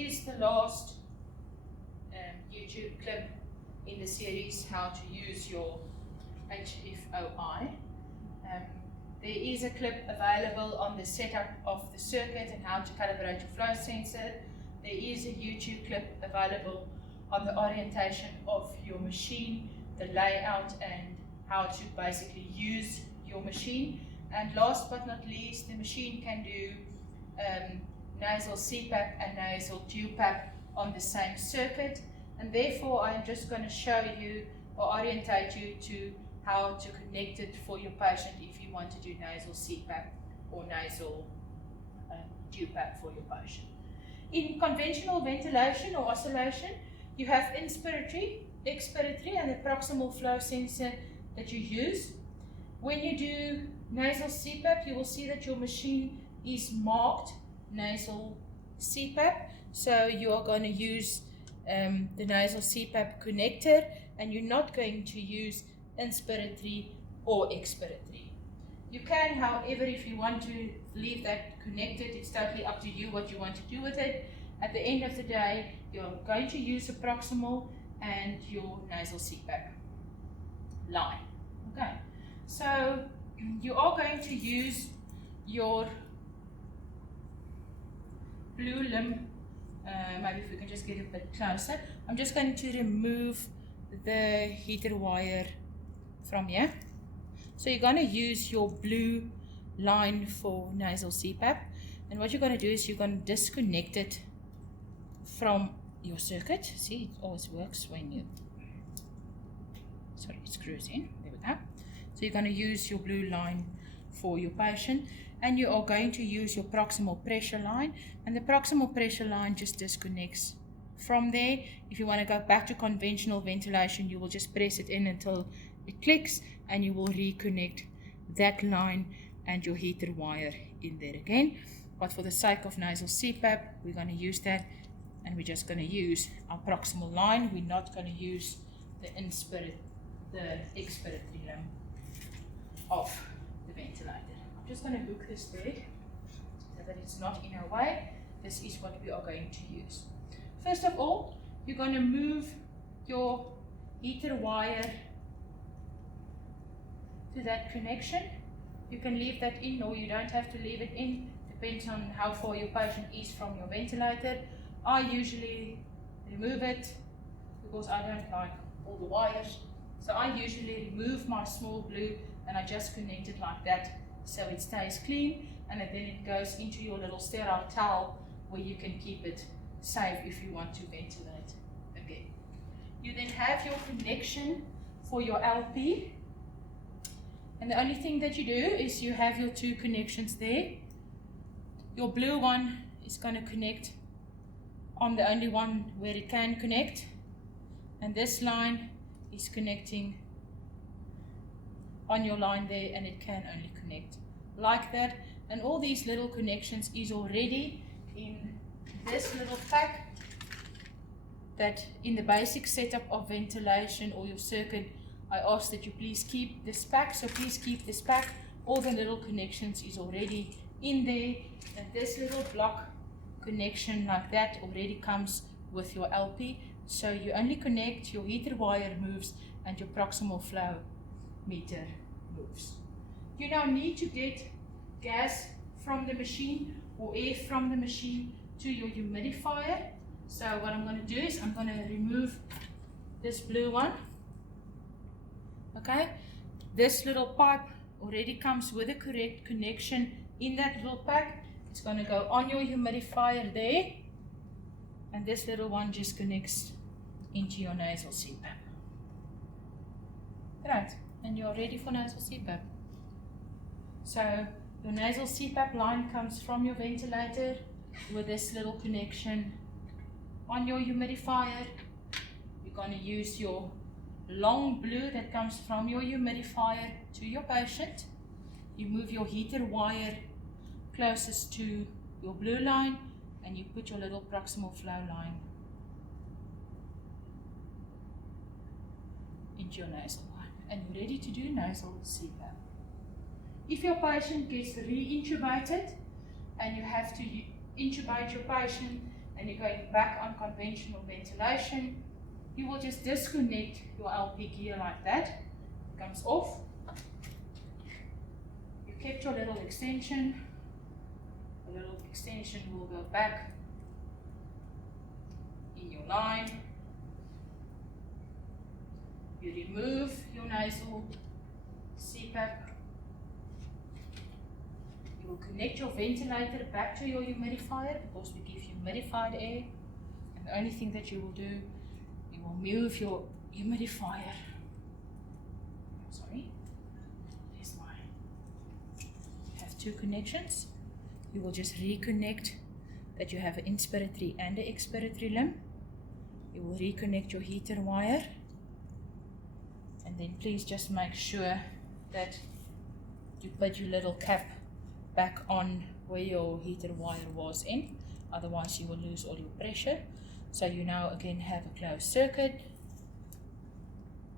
is the last YouTube clip in the series, how to use your HFOi. There is a clip available on the setup of the circuit and how to calibrate your flow sensor. There is a YouTube clip available on the orientation of your machine, the layout, and how to basically use your machine. And last but not least, the machine can do nasal CPAP and nasal nCPAP on the same circuit. And therefore, I'm just going to show you or orientate you to how to connect it for your patient if you want to do nasal CPAP or nasal nCPAP for your patient. In conventional ventilation or oscillation, you have inspiratory, expiratory, and the proximal flow sensor that you use. When you do nasal CPAP, you will see that your machine is marked nasal CPAP. So you are going to use the nasal CPAP connector, and you're not going to use inspiratory or expiratory. You can, however, if you want to leave that connected, it's totally up to you what you want to do with it. At the end of the day, you're going to use a proximal and your nasal CPAP line. Okay, so you are going to use your blue limb. Maybe if we can just get a bit closer. I'm just going to remove the heater wire from here. So you're going to use your blue line for nasal CPAP, and what you're going to do is you're going to disconnect it from your circuit. See, it always works when you, it screws in. There we go. So you're going to use your blue line for your patient, and you are going to use your proximal pressure line, and the proximal pressure line just disconnects from there. If you want to go back to conventional ventilation, you will just press it in until it clicks, and you will reconnect that line and your heater wire in there again. But for the sake of nasal CPAP, we're going to use that, and we're just going to use our proximal line. We're not going to use the expiratory limb of the ventilator. I'm just going to hook this there so that it's not in our way. This is what we are going to use. First of all, you're going to move your heater wire to that connection. You can leave that in, or you don't have to leave it in. Depends on how far your patient is from your ventilator. I usually remove it because I don't like all the wires. So I usually remove my small blue and I just connect it like that so it stays clean, and then it goes into your little sterile towel where you can keep it safe if you want to ventilate again. You then have your connection for your LP, and the only thing that you do is you have your two connections there. Your blue one is going to connect on the only one where it can connect, and this line is connecting on your line there, and it can only connect like that. And all these little connections is already in this little pack that in the basic setup of ventilation or your circuit, I ask that you please keep this pack. So please keep this pack. All the little connections is already in there, and this little block connection like that already comes with your LP. So you only connect, your heater wire moves, and your proximal flow meter moves. You now need to get gas from the machine or air from the machine to your humidifier. So what I'm going to do is I'm going to remove this blue one. Okay, this little pipe already comes with a correct connection in that little pack. It's going to go on your humidifier there, and this little one just connects into your nasal CPAP. Right, and you're ready for nasal CPAP. So your nasal CPAP line comes from your ventilator with this little connection on your humidifier. You're going to use your long blue that comes from your humidifier to your patient. You move your heater wire closest to your blue line, and you put your little proximal flow line into your nasal line, and you're ready to do nasal CPAP. If your patient gets re-intubated and you have to intubate your patient and you're going back on conventional ventilation, you will just disconnect your LP gear like that. It comes off. You kept your little extension. The little extension will go back in your line. You remove your nasal CPAP. You will connect your ventilator back to your humidifier, because we give humidified air. And the only thing that you will do, you will move your humidifier. Sorry, there's mine. You have two connections. You will just reconnect that you have an inspiratory and an expiratory limb. You will reconnect your heater wire. And then please just make sure that you put your little cap back on where your heater wire was in. Otherwise you will lose all your pressure. So you now again have a closed circuit.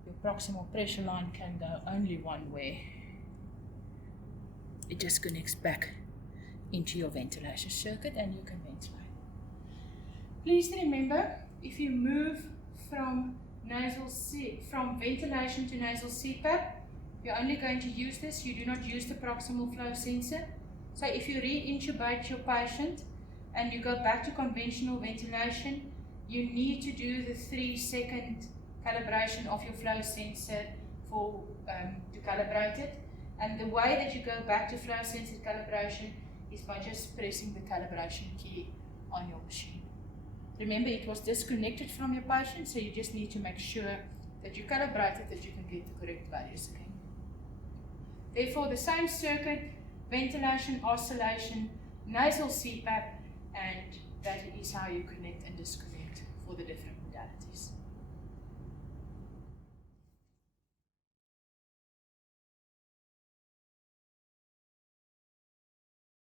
Your proximal pressure line can go only one way. It just connects back into your ventilation circuit and you can ventilate. Please remember, if you move from ventilation to nasal CPAP, you're only going to use this. You do not use the proximal flow sensor. So if you re-intubate your patient and you go back to conventional ventilation, you need to do the 3-second calibration of your flow sensor to calibrate it. And the way that you go back to flow sensor calibration is by just pressing the calibration key on your machine. Remember, it was disconnected from your patient, so you just need to make sure that you calibrate it, that you can get the correct values again. Therefore, the same circuit, ventilation, oscillation, nasal CPAP, and that is how you connect and disconnect for the different modalities.